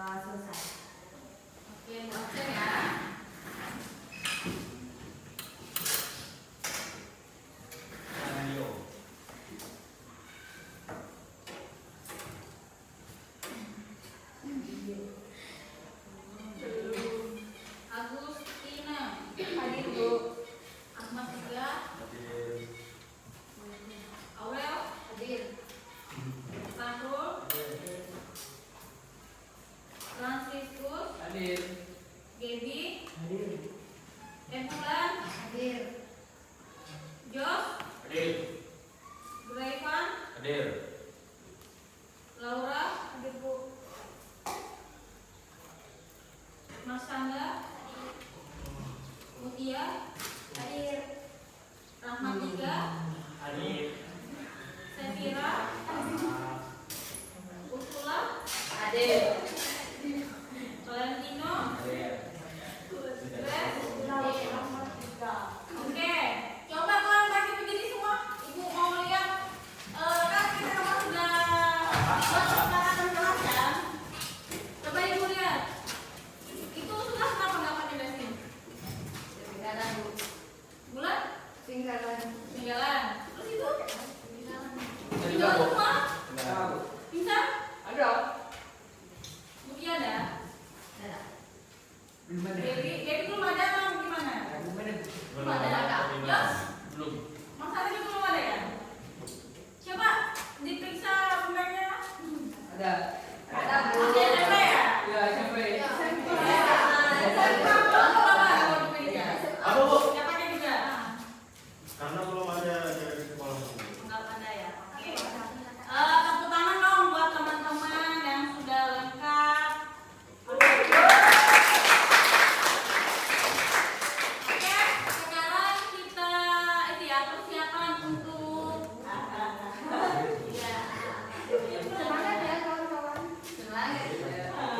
selesai. Oke, absen ya. Agustina hadir Bu. Ahmad juga Hadir. Aurel hadir. Sahrul Franciscus Hadir. Gaby Hadir. Evulan Hadir. Jos Hadir. Graivan Hadir. Laura hadir Bu. Mas Sangga Mutia hadir. Rahmatika Hadir. Sefira Ursula Hadir. Valentino Hadir. Grace. Rahmatika. Oke, coba kalau lagi begini semua, ibu mau lihat kan kita semua sudah kesepakatan kelas kan? Coba ibu lihat, itu sudah kenapa nggak pakai dasin? Tinggalan Bu. Bulan Tinggalan. tinggalan, terus itu Tadi tinggal Bu. semua, Tahu. bisa? Ada. Bukti ada? Belum ada. Jadi belum ada atau gimana? Belum ada. Belum ada. Jos, Belum. Mas Ari juga belum ada kan? Coba diperiksa bundanya. Ada. Ada Bu. Masih SMP ya? Ya, sampai. Apa Bu? Nggak pakai juga? Karena belum ada dari sekolah. Nggak ada ya? Oke. Tepuk tangan dong buat teman-teman yang sudah lengkap. Oke, sekarang kita ini ya persiapan untuk ya. Semangat ya kawan-kawan. Semangat.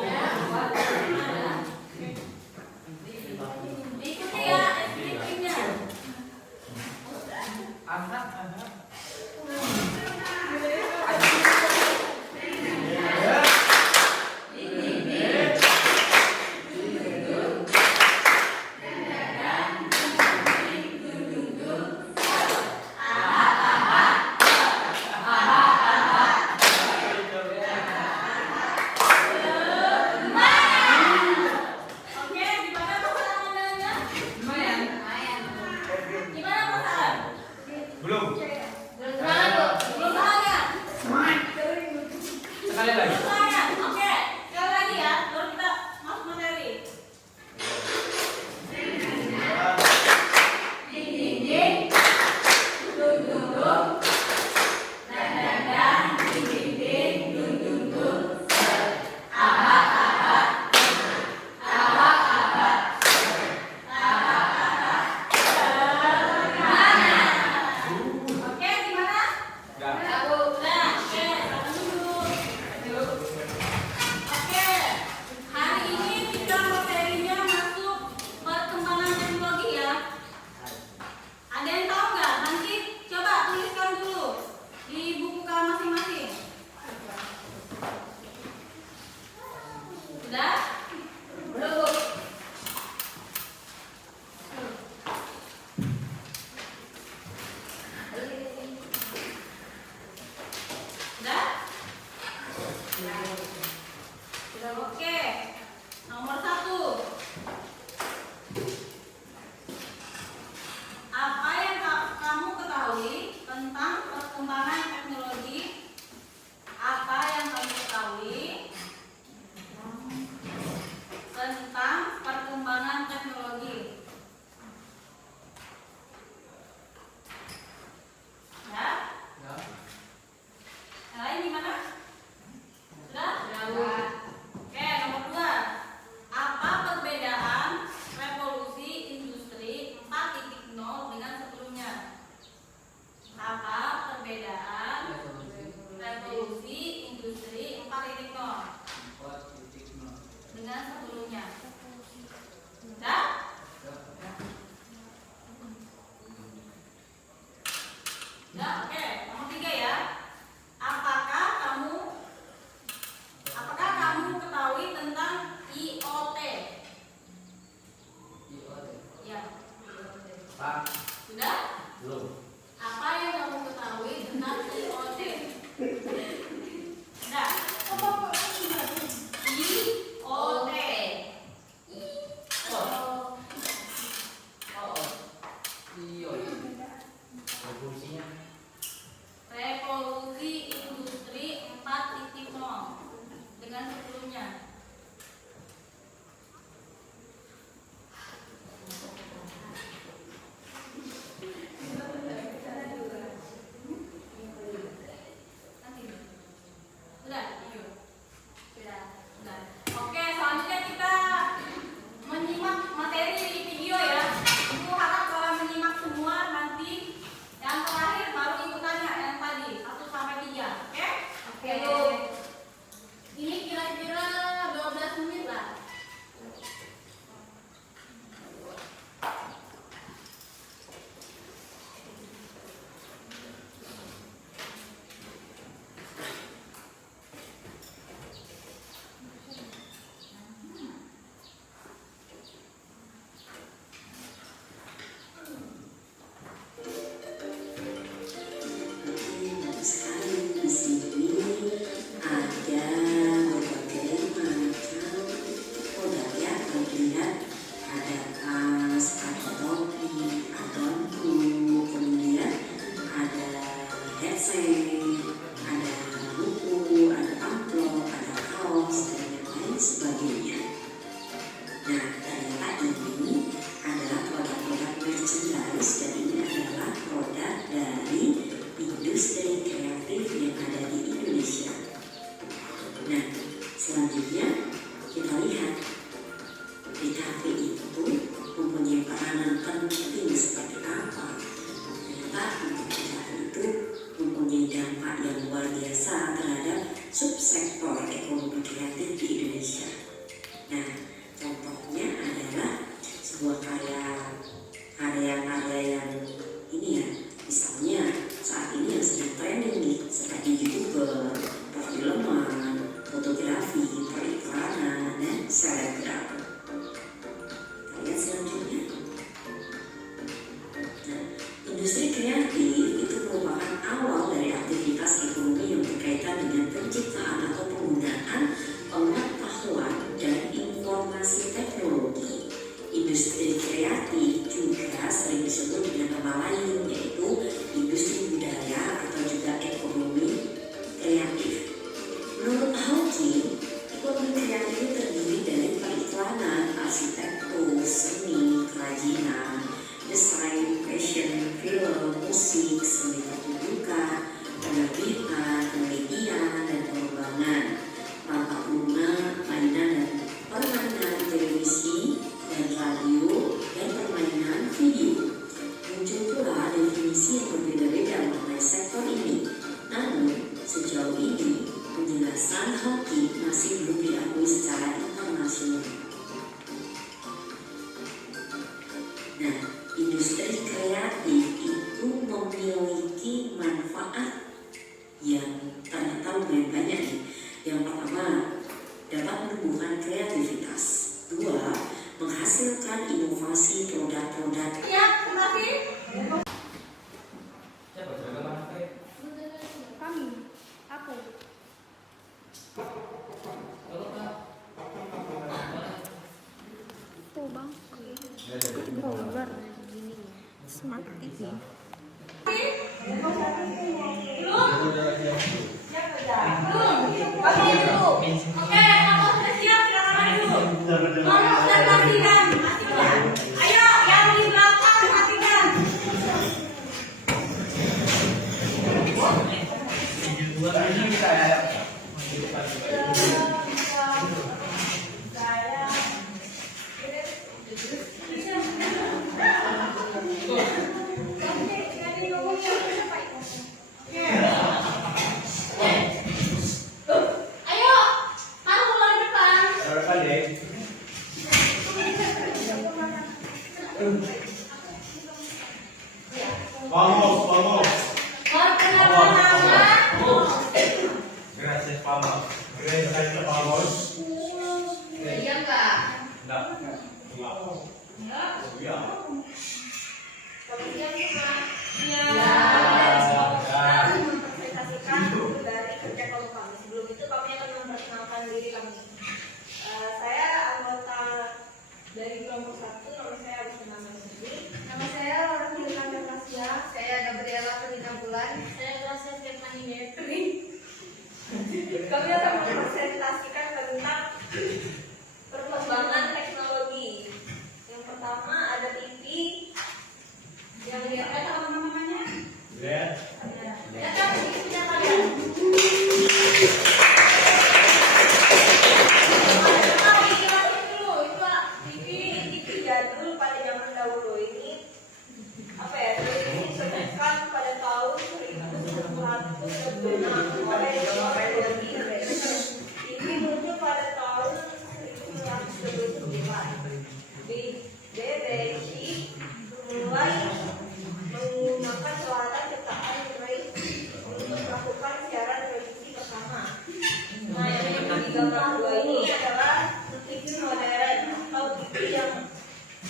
Ya. Diikuti ya SPP-nya. Anak. Oke, gimana persalanannya? Lumayan. Gimana persalan? Belum. Belum salah. Sekali lagi. Persalan. Oke, sekali lagi ya, baru kita masuk materi. Oke, gimana? Enggak. Nah, oke, tahan dulu. Oke, hari ini kita materinya masuk perkembangan teknologi ya. Ada yang tahu nggak? Nanti coba tuliskan dulu di buku kalian masing-masing. Sudah? Belum. Sudah? Sudah oke. Nomor 1. Apa yang kamu ketahui tentang perkembangan teknologi? Apa yang kamu ketahui tentang perkembangan teknologi? Ya? Ya. Yang lain gimana? Sudah? Sudah. Oke, nomor 2. Apa perbedaan Nah, oke, selanjutnya kita menyimak materi video ya. Ibu harap kalian menyimak semua nanti. Yang terakhir baru ibu tanya yang tadi 1 sampai 3. Oke? Oke. Ini kira-kira 12 menit lah. Sekali di sini ada berbagai macam produk ya, terlihat ada tas, ada topi, ada buku, kemudian ada headset, ada buku, ada amplop, ada kaos dan yang lain sebagainya. Nah, ternyata ini adalah produk-produk merchandise dan ini adalah produk dari industri kreatif yang ada di Indonesia. Nah, selanjutnya kita lihat di kafe itu mempunyai peranan penting seperti apa. Ternyata untuk kafe itu mempunyai dampak yang luar biasa terhadap subsektor ekonomi kreatif di Indonesia. Nah, contohnya adalah sebuah karya yang ini ya, misalnya saat ini yang sedang trending nih, seperti YouTuber, perfilman, fotografi, periklanan, dan selebgram. Kita lihat selanjutnya. Nah, industri kreatif itu merupakan awal dari aktivitas ekonomi yang berkaitan dengan penciptaan atau penggunaan pengetahuan dan informasi teknologi. Industri kreatif juga sering disebut dengan nama lain, yaitu industri budaya atau juga ekonomi kreatif. Menurut Hawking, ekonomi kreatif itu terdiri dari periklanan, arsitektur, seni, kerajinan, desain, fashion, film, musik, seni pertunjukan, penerbitan, penelitian, dan pengembangan, tampak lunak, mainan dan permainan televisi dan radio, dan permainan video. Muncul pula definisi yang berbeda-beda mengenai sektor ini. Namun, sejauh ini penjelasan Hawking masih belum diakui secara internasional. Nah, industri kreatif itu memiliki manfaat yang ternyata lumayan banyak nih. Yang pertama, dapat menumbuhkan kreativitas. 2, menghasilkan inovasi produk-produk. Ya, terima kasih. Siapa jaga mana kafe? Kami. Aku. Tuh bang. Ular gini. Smart TV. Oke, kalau sudah siap silakan maju. Ngomong dan matikan. Ayo, yang di belakang matikan. Ayo, taruh bola di depan. Vamos, vamos. Perkenalan nama. Gracias, vamos. Gracias, vamos. Iya enggak? Enggak. Enggak. Iya. Kemudian kita Iya. mempresentasikan dari kerja kelompok kami. Sebelum itu kami akan memperkenalkan diri kami. Saya anggota dari kelompok 1, nama saya Agustina Masudi. Nama saya Laura Hilda Tasya. Saya Gabriela Perina Bulan. Saya Gracia Stefani Metri. Kami akan mempresentasikan tentang perkembangan teknologi. Yang pertama ada TV. Yang lihat apa namanya? BBC mulai menggunakan peralatan ciptaan untuk melakukan siaran televisi pertama. Nah, yang di gambar 2 ini adalah TV modern atau TV yang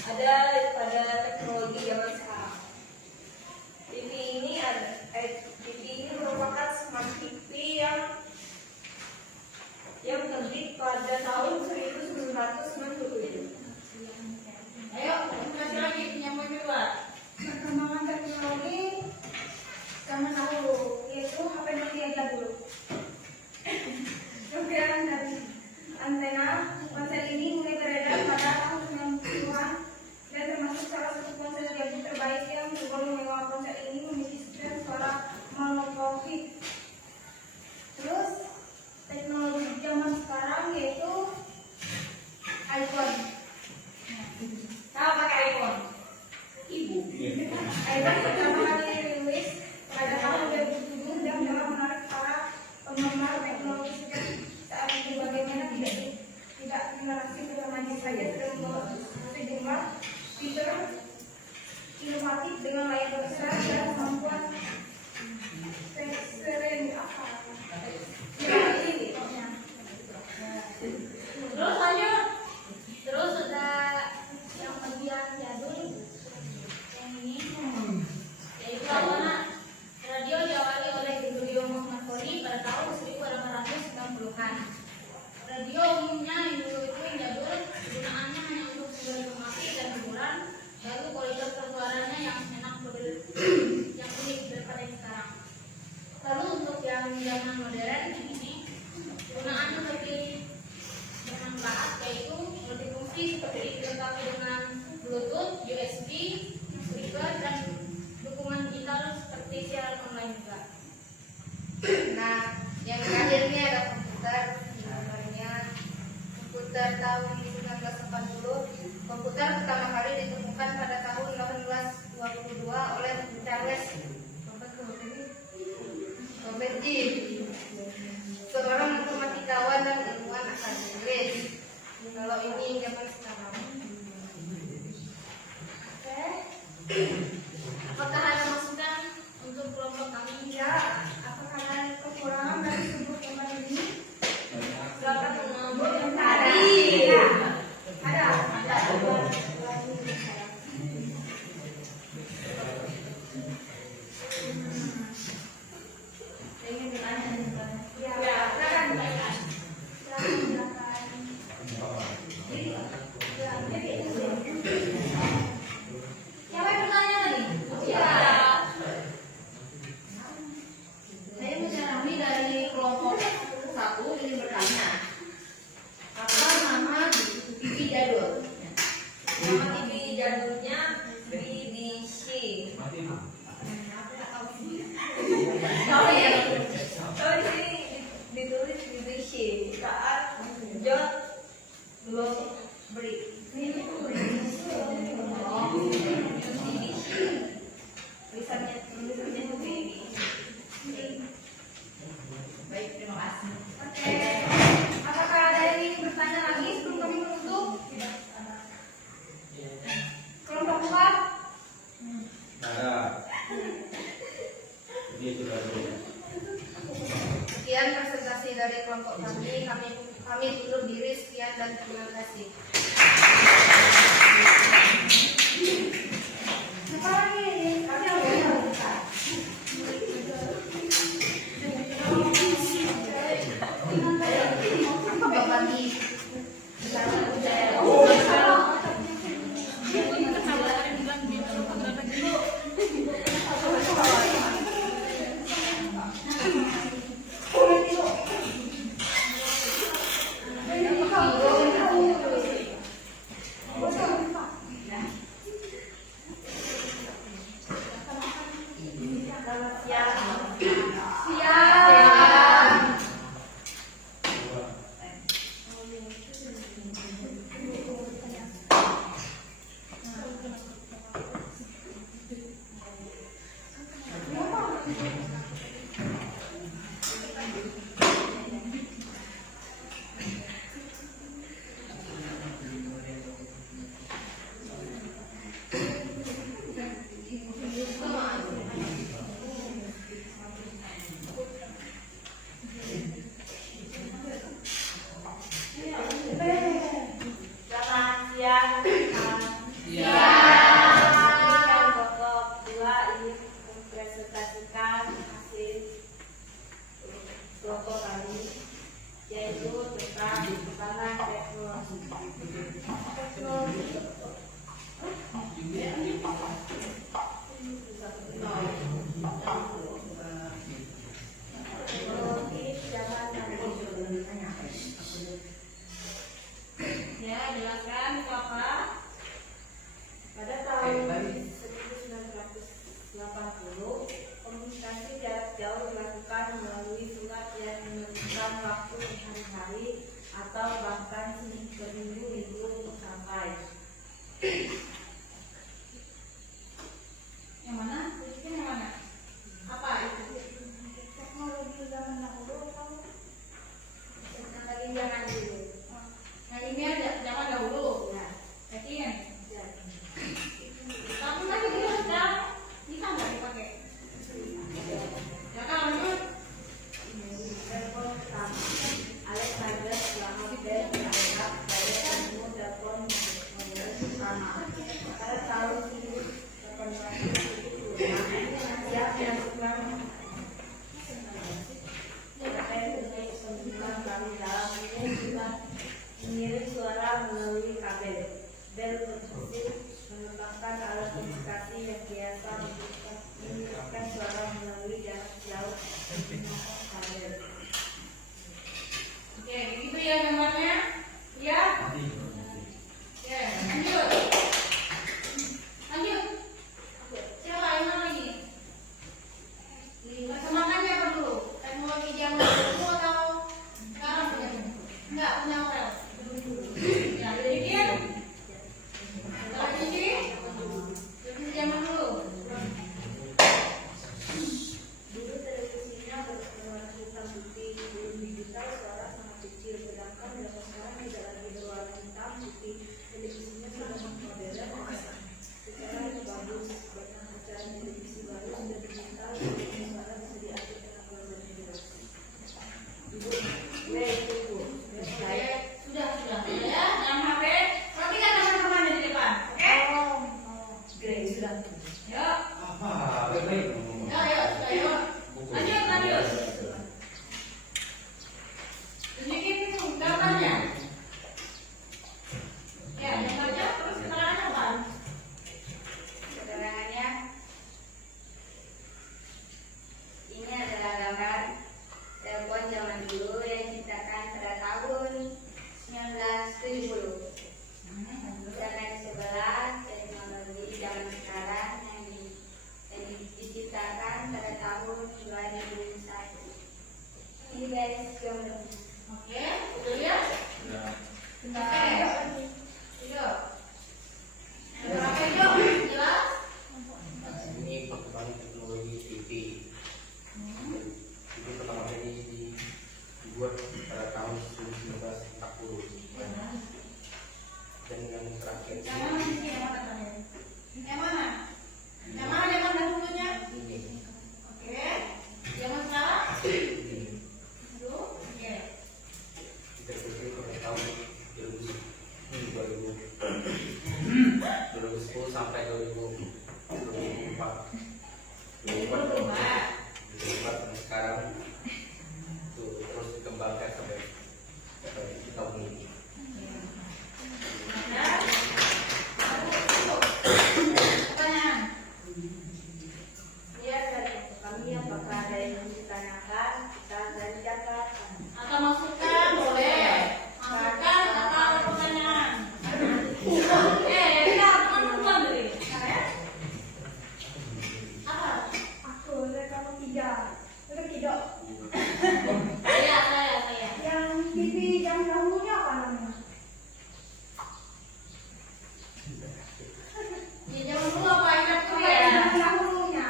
ada pada teknologi zaman sekarang. TV ini merupakan smart TV yang terbit pada tahun 1997. Ayo, kasih lagi yang mau coba. Perkembangan teknologi zaman dahulu yaitu HP Nokia jadul. Kemudian dari antena ponsel ini mulai beredar pada tahun 90-an dan termasuk salah satu ponsel jadul terbaik yang tergolong mewah. Ponsel ini memiliki sistem suara monofonic. Terus teknologi zaman sekarang yaitu iPhone. Tahu pakai iPhone? iPhone pertama kali dirilis pada tahun 2007 dan dalam menarik para penggemar teknologi sejak saat itu. Bagaimana tidak generasi remaja saja sudah membawa sejumlah fitur inovatif dengan layar besar dan kemampuan Terus lanjut. Terus ada yang bagian jadul yang ini yaitu apa? Radio diawali oleh Gregorio Marconi pada tahun 1890-an. Radio umumnya yang dulu itu yang jadul, gunaannya hanya untuk sebagai informasi dan hiburan. Lalu kualitas suaranya yang enak yang unik daripada yang sekarang. Lalu untuk yang zaman modern ini gunaannya lebih bermanfaat, yaitu multifungsi seperti dilengkapi dengan Bluetooth, USB, speaker, dan dukungan digital seperti siaran online juga. Nah, yang terakhir ini ada komputer. Gambarnya komputer tahun 1980. Komputer pertama kali ditemukan pada tahun 1822 oleh Charles Babbage, seorang matematikawan dan ilmuwan asal Inggris. Kalau ini zaman sekarang. Apakah ada masukan untuk kelompok kami? Ya, apakah ada kekurangan dari sebuah gambar ini? Silakan mengambil Ada. Ya, silakan. Siapa yang bertanya tadi? Ya. Saya menyerami dari kelompok 1 ini bertanya, apa nama TV jadul? Nama TV jadulnya BBC. Oh iya. Oh di sini ditulis BBC saat John Bloomsbury. Oh, BBC. Tulisannya itu BBC. Baik, terima kasih. Oke. Apakah ada yang ingin bertanya lagi sebelum kami menutup? Kelompok 4. Ada. Jadi itu baru. Sekian presentasi dari kelompok kami undur diri. Sekian dan terima kasih. Siapa lagi? Kami harus Bapak di mengirim suara melalui kabel. Bel tersebut merupakan alat komunikasi yang biasa mengirimkan suara melalui jarak jauh menggunakan kabel. Oke, begitu ya gambarnya. Ya. Oke, lanjut. Lanjut. Siapa yang mana lagi? Perkembangannya apa dulu? Teknologi zaman dulu atau sekarang punya? Enggak punya apa? Ya, jadi dia. Kalau jadi, lebih zaman dulu. Dulu televisinya berwarna hitam putih, belum digital, suara sangat kecil. Sedangkan zaman sekarang tidak lagi berwarna hitam putih, televisinya sudah modern, secara lebih bagus. Banyak acara televisi baru sudah digital, dan suara bisa diatur dengan berbagai jenis. Ibu, itu saya. Sudah. Ya, jangan HP. Perhatikan teman-teman di depan. Oke? Grey sudah. Yuk. Baik. Sudah, yuk. Lanjut. Tunjukin gambarnya. Ya, gambarnya terus keterangannya apa? Keterangannya, ini adalah gambar telepon zaman dulu yang diciptakan pada tahun 1970. Dan yang sebelah teknologi zaman sekarang yang diciptakan pada tahun 2001. Ini guys gambar. Oke, udah lihat? Oke. Yuk. Berapa yuk? Jelas? Ini perkembangan teknologi TV. Itu pertama kali dibuat pada tahun 1940. Dan yang terakhir Yang mana sih? Yang mana? Yang mana zaman dahulunya? ini. Oke. Zaman sekarang? Ini. Dulu? Oke. Kita berpikir pada tahun 2010 sampai 2004. 2004 dan sekarang itu terus dikembangkan sampai tahun ini. Pertanyaan. Ya, kami apakah ada yang ditanyakan? Kita dari Jakarta. Atau masukan boleh. Masukan atau pertanyaan. Kita teman-teman dulu. Apa? Aku kalau tidak. Saya. Yang TV yang dahulunya apa namanya? Di zaman dulu apa ingat tuh Apa ya? yang dahulunya?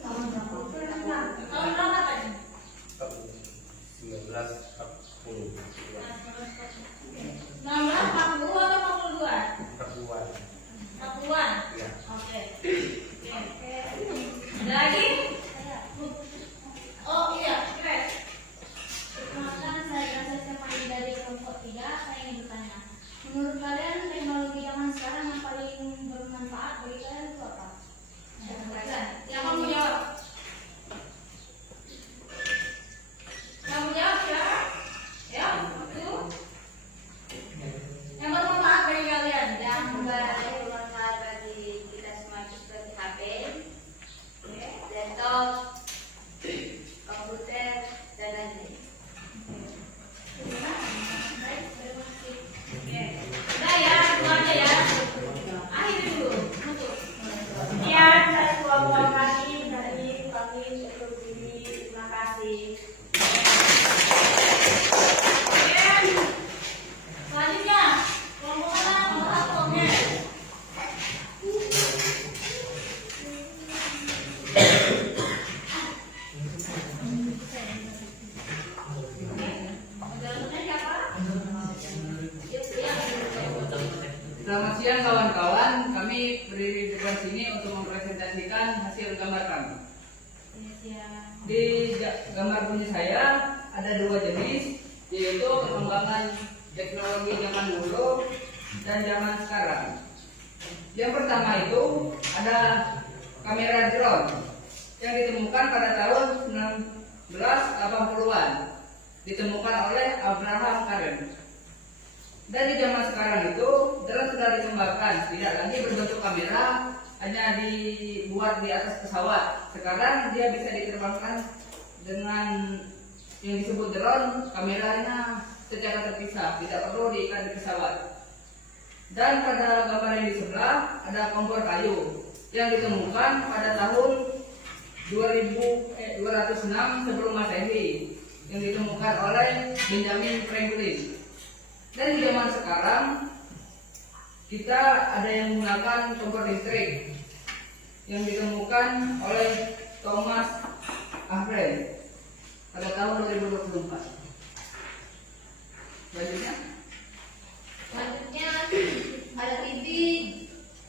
Tahun berapa tadi? Tahun 1940. 1940 atau 42? 40-an. 40-an? Ya. Oke. Ada lagi? Oh iya, keren. Perkenalkan, saya Gracia Fahri dari kelompok 3. Saya ingin bertanya, menurut kalian teknologi zaman sekarang yang paling bermanfaat bagi kalian itu apa? Siapa mau jawab? Yang mau jawab siapa? Ya, itu. Yang bermanfaat bagi kalian. Yang bermanfaat bagi kita semua itu seperti HP, laptop, komputer, dan lain-lain. Udah ya, itu aja ya. Akhir dulu. Sekian dari kelompok kami untuk diri. Terima kasih. Selanjutnya, kelompok mana? Nomor 1, oke. Modelnya siapa? Selamat siang kawan-kawan, kami berdiri di depan sini untuk mempresentasikan hasil gambar kami. Di gambar punya saya ada 2 jenis, yaitu perkembangan teknologi zaman dulu dan zaman sekarang. Yang pertama itu ada kamera drone yang ditemukan pada tahun 1980-an, ditemukan oleh Abraham Karen. Dan di zaman sekarang itu drone sudah dikembangkan, tidak lagi berbentuk kamera, hanya dibuat di atas pesawat. Sekarang dia bisa diterbangkan dengan yang disebut drone, kameranya secara terpisah, tidak perlu diikat di pesawat. Dan pada gambar yang di sebelah ada kompor kayu yang ditemukan pada tahun 206 sebelum Masehi, yang ditemukan oleh Benjamin Franklin. Dan di zaman sekarang kita ada yang menggunakan kompor listrik yang ditemukan oleh Thomas Ahren pada tahun 2024. Selanjutnya ada TV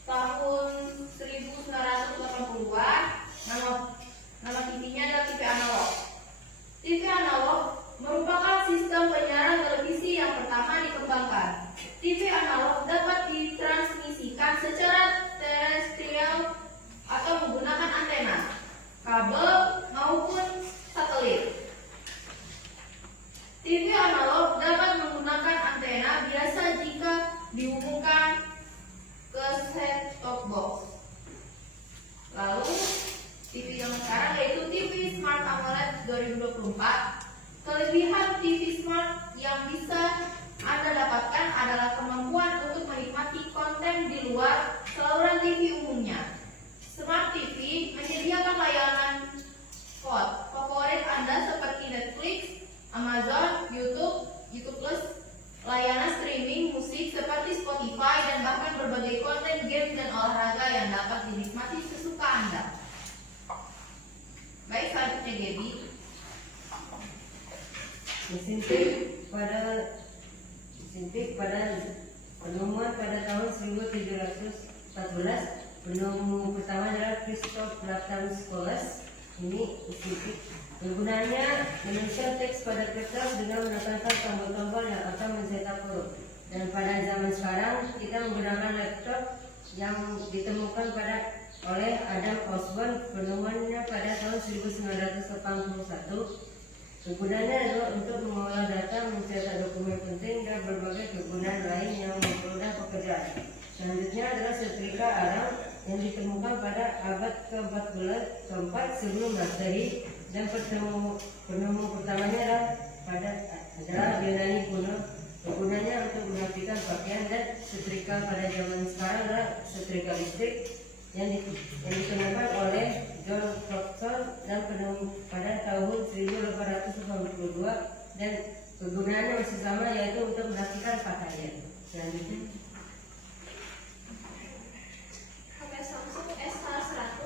tahun 1980-an. Nama TV-nya adalah TV analog. TV analog merupakan sistem penyiaran televisi yang pertama dikembangkan. TV analog dapat ditransmisikan secara terestrial atau menggunakan antena, kabel maupun satelit. TV analog dapat menggunakan antena biasa jika dihubungkan ke set-top box. Lalu TV yang sekarang yaitu TV Smart AMOLED 2024. Kelebihan TV Smart yang bisa Anda dapatkan adalah kemampuan untuk menikmati konten di luar saluran TV umumnya. Smart TV menyediakan layanan favorit Anda seperti Netflix, Amazon, YouTube Plus, layanan streaming musik seperti Spotify, dan bahkan berbagai konten game dan olahraga yang dapat dinikmati sesuka Anda. Baik, selanjutnya Gaby. Mesin tik pada penemuan pada tahun 1714. Penemu pertama adalah Christoph Lathamskolas. Ini mesin tik. Penggunaannya menuliskan teks pada kertas dengan menekankan tombol-tombol yang akan mencetak huruf. Dan pada zaman sekarang kita menggunakan laptop yang ditemukan oleh Adam Osborne. Penemuannya pada tahun 1981. Kegunaannya adalah untuk mengolah data, mencetak dokumen penting, dan berbagai kegunaan lain yang mempermudah pekerjaan. Selanjutnya adalah setrika Aram yang ditemukan pada abad ke-4 sebelum Masehi, dan penemu pertamanya adalah Yunani kuno. Kegunaannya untuk merapikan pakaian. Dan setrika pada zaman sekarang adalah setrika listrik yang ditemukan oleh John Proctor dan penemu pada tahun 1882, dan kegunaannya masih sama, yaitu untuk merapikan pakaian. Selanjutnya HP Samsung S100.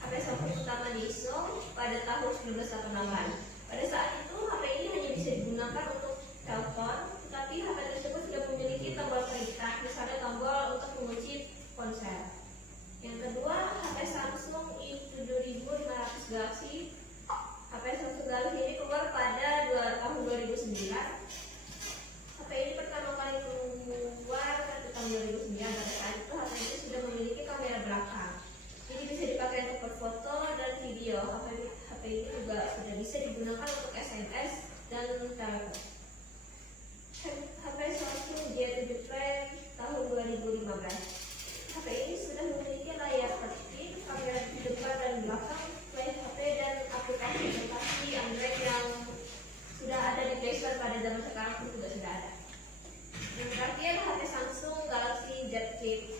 HP Samsung pertama diiseng pada tahun 1988. Pada saat itu HP ini hanya bisa digunakan untuk telepon, tetapi HP tersebut sudah memiliki tombol perintah, misalnya tombol untuk mengunci ponsel. Yang kedua, HP Samsung i7500 Galaxy. HP Samsung Galaxy ini keluar pada tahun 2009. HP ini pertama kali keluar pada tahun 2009. Pada saat itu HP ini sudah memiliki kamera belakang, jadi bisa dipakai untuk berfoto dan video. HP ini juga sudah bisa digunakan untuk SMS dan telepon. HP Samsung J7 Prime tahun 2015. HP ini sudah memiliki layar touchscreen, kamera di depan dan belakang, flash HP, dan aplikasi Android yang sudah ada di Play Store pada zaman sekarang pun juga sudah ada. Yang terakhir, HP Samsung Galaxy Z Flip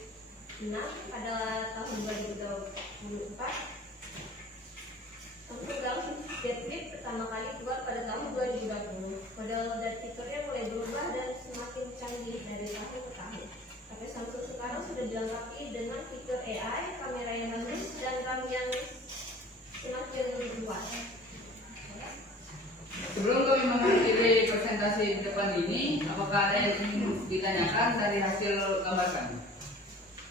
6 pada tahun 2024. Samsung Galaxy Z Flip pertama kali keluar pada tahun 2020. Model dan fiturnya mulai berubah dan semakin canggih dari tahun ke tahun. HP Samsung sekarang sudah dilengkapi dengan fitur AI, kamera yang bagus, dan RAM yang semakin lebih kuat. sebelum kami mengakhiri presentasi di depan ini, apakah ada yang ingin ditanyakan dari hasil gambar kami?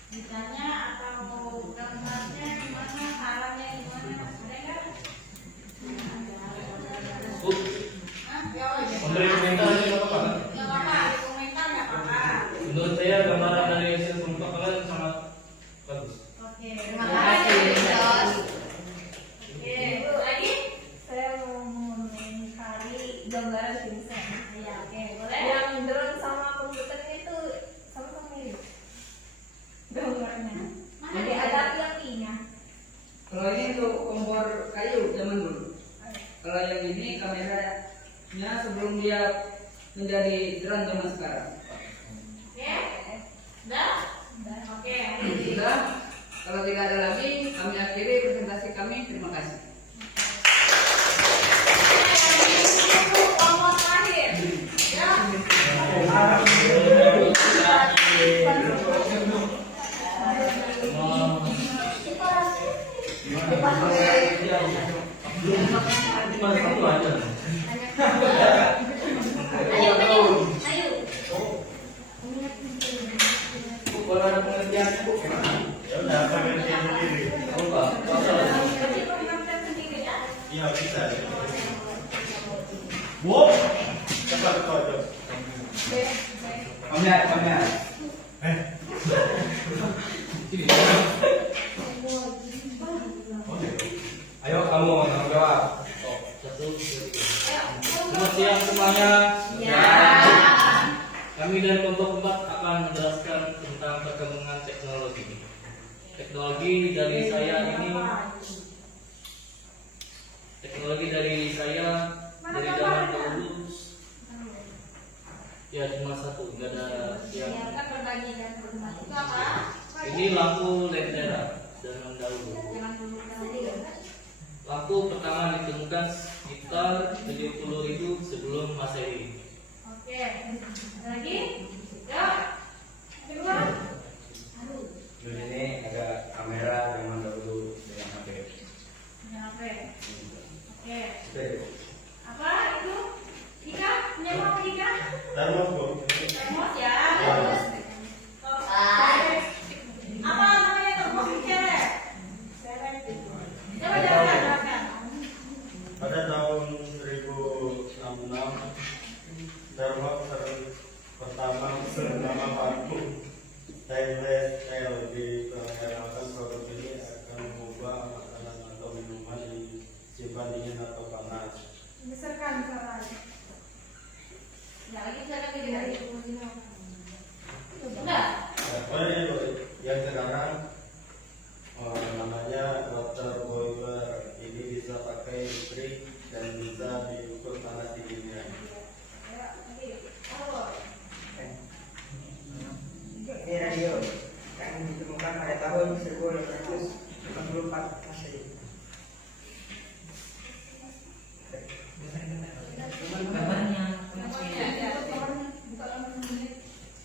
Ditanya atau gambarnya gimana, arahnya gimana, ada nggak? Memberi komentar aja nggak apa-apa. Nggak apa-apa, ada komentar nggak apa-apa. Menurut saya gambaran dari hasil kelompok kalian sangat bagus. Oke, terima kasih. Jos. Oke, Bu lagi? Saya mau mengomentari gambaran Vincent. Iya, oke, boleh. Yang drone sama komputer ini aja. Ayo, ayo, ayo. Bu, kalau ada pengertiannya bu gimana? Ya udah pengertian sendiri. Oh enggak, masalah. Jadi program tersendiri ya. Iya bisa. Bu, cepat kau aja. Kamnya. Ayo kamu tanggung jawab. Satu, dua, tiga. Selamat siang semuanya. Ya. Kami dari kelompok 4 akan menjelaskan tentang perkembangan teknologi. Teknologi dari saya dari zaman dahulu. Ya cuma satu, nggak ada yang. Ya, kan berbagi dan berbagi. Itu apa? Ini lampu lentera zaman dahulu. Jangan dulu tadi. Lampu pertama ditemukan sekitar 70.000 sebelum Masehi. Oke. Ada lagi? Ya. Kedua. Dulu ini ada kamera zaman dahulu dengan HP. Punya HP. Oke. Oke. Apa itu? Ika? Punya apa Ika? Terus bu. Remote ya. Ya. Terus. Apa namanya termos cewek? Coba jelaskan. Pada tahun 1066 Darwak pertama bernama Paku Tail diperkirakan produk ini akan mengubah makanan atau minuman disimpan dingin atau panas. Besarkan suara. Ya lagi silakan dari. Udah. Yang sekarang namanya water boiler, ini bisa pakai listrik dan bisa diukur panas dinginnya. Ini radio yang ditemukan pada tahun 1884 Masehi.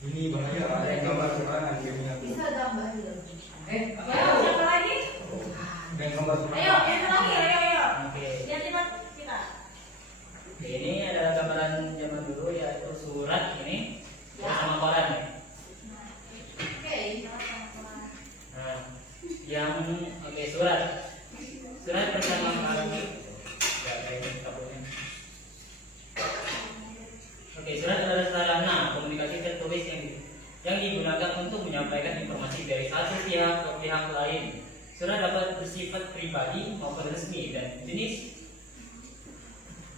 Ini bahaya, ada yang gambar serangan gamenya. Bisa gambar dulu. Apa? Ayo, siapa lagi? Ada yang gambar serangan. Ayo, yang lagi, ayo. Oke. Lihat cepat kita. Ini adalah gambaran zaman dulu yaitu surat ini bersama koran ya. Oke. Nah, yang surat bersama koran. Ya, ini kabelnya. Oke, surat adalah sarana komunikasi tertulis yang digunakan untuk menyampaikan informasi dari satu pihak ke pihak lain. Surat dapat bersifat pribadi maupun resmi dan jenis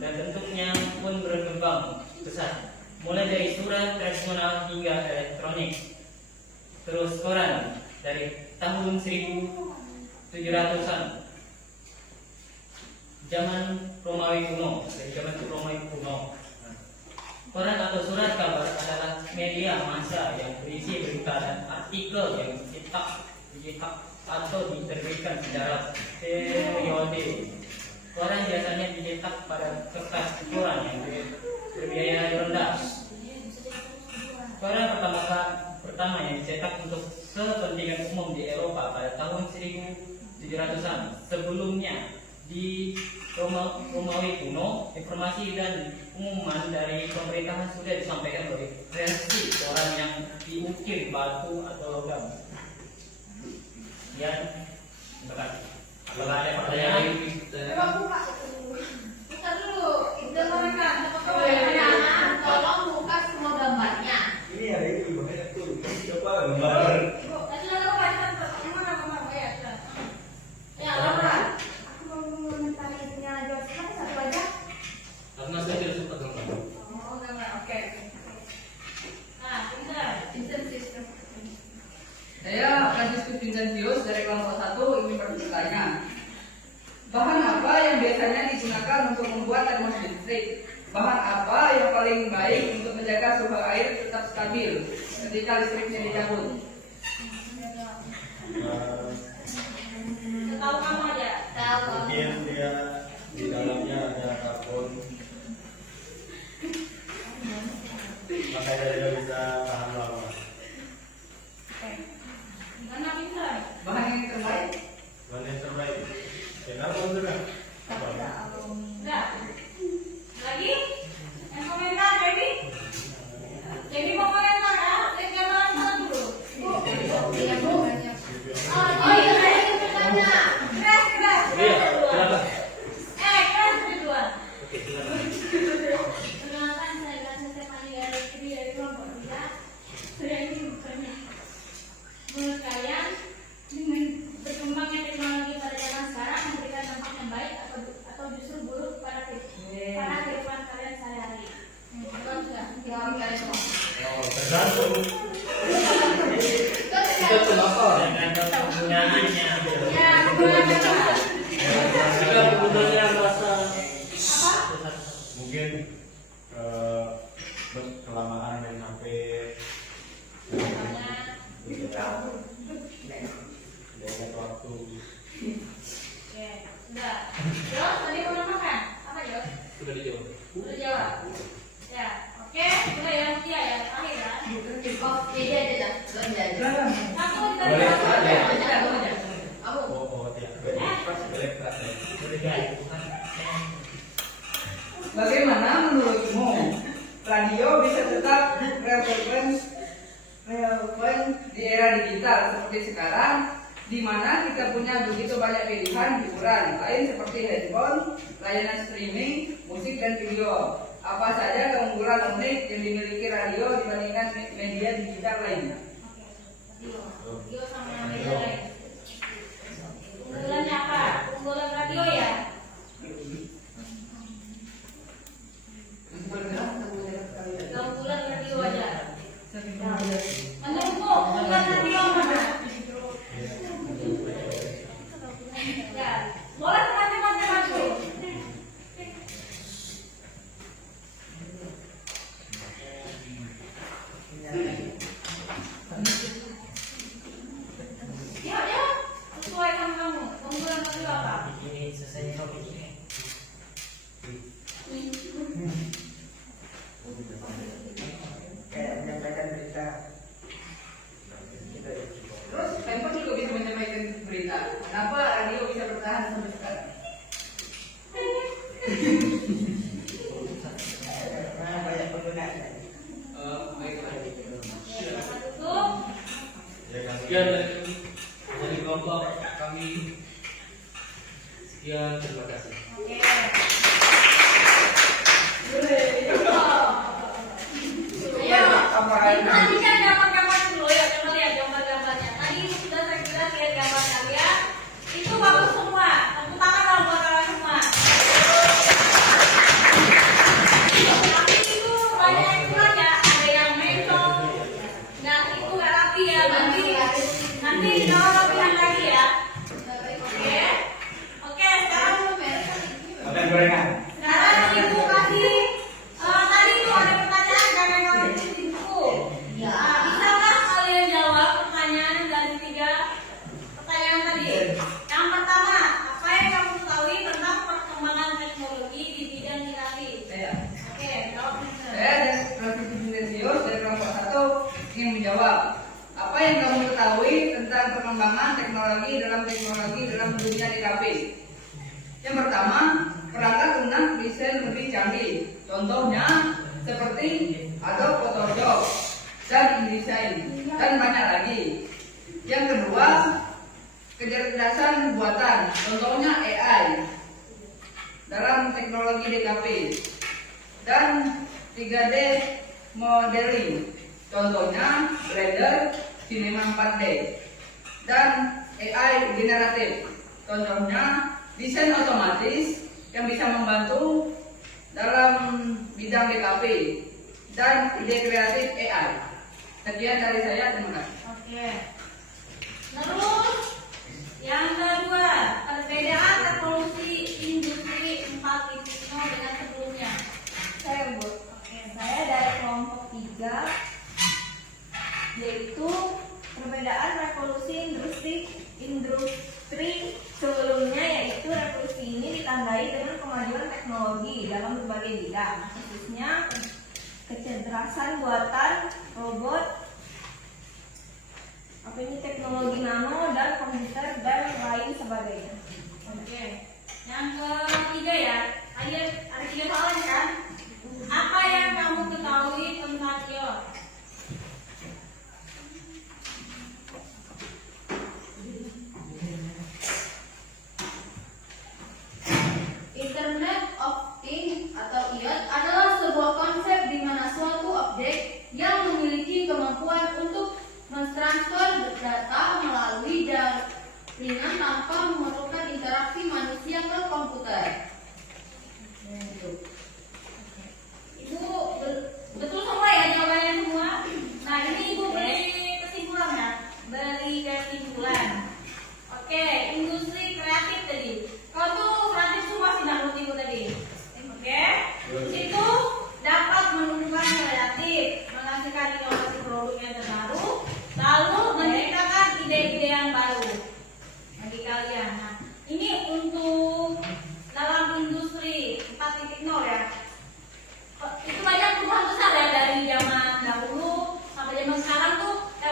dan bentuknya pun berkembang besar, mulai dari surat tradisional hingga elektronik. Terus koran dari tahun 1700-an, zaman Romawi kuno, dari zaman Romawi kuno. Koran atau surat kabar adalah media massa yang berisi berita dan artikel yang dicetak atau diterbitkan secara periode. Koran biasanya dicetak pada kertas koran yang berbiaya rendah. Koran pertama yang dicetak untuk kepentingan umum di Eropa pada tahun 1700-an. Sebelumnya di Romawi kuno, informasi dan pengumuman dari pemerintahan sudah disampaikan oleh versi koran yang diukir batu atau logam. Ya, terima kasih. Apakah ada pertanyaan? Coba buka. Buka dulu. Dengarkan. Anak-anak, tolong buka semua gambarnya. Ini ada itu banyak tuh. Coba gambar. Ibu, tadi ada apa? Mana gambar? Ya, sudah. Ya, Laura. Aku mau mengomentari punya George. Tapi satu aja. Karena saya tidak suka gambar. Oh, gambar. Oke. Nah, pintar. Vincent Sister. Saya Franciscus Vincentius dari kelompok 1 ingin bertanya. Bahan apa yang biasanya digunakan untuk membuat termos listrik? Bahan apa yang paling baik untuk menjaga suhu air tetap stabil ketika listriknya dicabut? Tahu kamu aja. Tahu. Mungkin dia di dalamnya ada karbon, makanya dia bisa tahan lama. Mana pintar? Bahan yang terbaik? Mana yang terbaik? Ya karbon sudah. Enggak. Kita kenapa? Ya, gimana coba? Jika penggunanya merasa Mungkin kelamaan main HP. Tidak ingat waktu. Oke, udah. Jos, tadi mau makan? Apa Jos? sudah dijawab. Udah jawab. Ya, oke, udah ya, Tia ya, terakhir ya. Oh, iya iya. Aku kita Boleh, jawab. Aku. Oh, tidak. Bagaimana menurutmu radio bisa tetap relevan di era digital seperti sekarang, di mana kita punya begitu banyak pilihan hiburan lain seperti handphone, layanan streaming, musik dan video. Apa saja keunggulan unik yang dimiliki radio dibandingkan media digital lainnya? Radio sama media lain. Unggulannya apa? Unggulan radio ya? Unggulan radio aja. Menurutmu unggulan radio mana? Ya, boleh macam-macam aku. Ya, ya, sesuai sama kamu. Unggulan radio apa? Ini selesai topik ini. Kayak menyampaikan berita. Terus handphone juga bisa menyampaikan berita. Kenapa radio bisa bertahan sampai sekarang? Karena banyak penggunaan. Baiklah. Tutup. Sekian dari kelompok kami. Sekian, terima kasih. Oke. Ayo. Tadi kan gambar-gambar dulu ya, coba lihat gambar-gambarnya. Tadi sudah saya kira lihat gambar kalian. Itu bagus semua. Tepuk tangan dong buat kalian semua. Tapi itu banyak yang kurang ya. Ada yang mentok. Nah, itu nggak rapi ya. Nanti kalau latihan lagi ya. Oke. Oke, sekarang Makan gorengan. sekarang ibu kasih tadi itu ada pertanyaan jangan kalian tulis di buku. Ya. Bisakah kalian jawab pertanyaan dari 3 pertanyaan tadi? Yang pertama, apa yang kamu ketahui tentang perkembangan teknologi di bidang kreatif? Oke, jawab. Saya dan Raffi Bintensius dari kelompok 1 ingin menjawab. Apa yang kamu ketahui tentang perkembangan teknologi dalam dunia DKP? Yang pertama, perangkat lunak desain lebih canggih. Contohnya seperti Adobe Photoshop dan InDesign dan banyak lagi. Yang kedua, kecerdasan buatan. Contohnya AI dalam teknologi DKP dan 3D modeling. Contohnya Blender, Cinema 4D dan AI generatif. Contohnya desain otomatis yang bisa membantu dalam bidang DKP dan ide kreatif AI. Sekian dari saya, terima kasih. Oke. Terus yang kedua, perbedaan revolusi industri 4.0 dengan sebelumnya. Saya Bu. Oke, saya dari kelompok 3, yaitu perbedaan revolusi industri sebelumnya, yaitu revolusi ini ditandai dengan kemajuan teknologi dalam berbagai bidang, khususnya kecerdasan buatan, robot, teknologi nano dan komputer dan lain sebagainya. Oke. Yang ketiga ya, ada 3 soalan kan? Apa yang kamu ketahui tentang IoT? Internet of Things atau IoT adalah sebuah konsep di mana suatu objek yang memiliki kemampuan untuk mentransfer data melalui jaringan tanpa memerlukan interaksi manusia ke komputer. Ibu betul semua ya jawabannya semua. Nah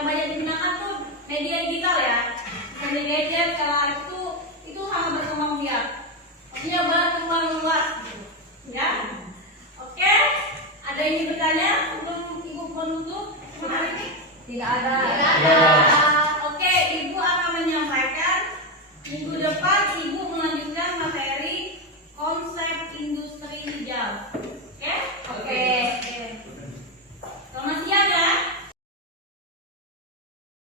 yang banyak digunakan tuh media digital ya. Seperti gadget, sekarang itu sangat berkembang biak. Maksudnya berkembang luas, ya. Oke, ada yang ingin bertanya sebelum ibu menutup hari ini? Tidak ada. Tidak ada. Oke, ibu akan menyampaikan minggu depan ibu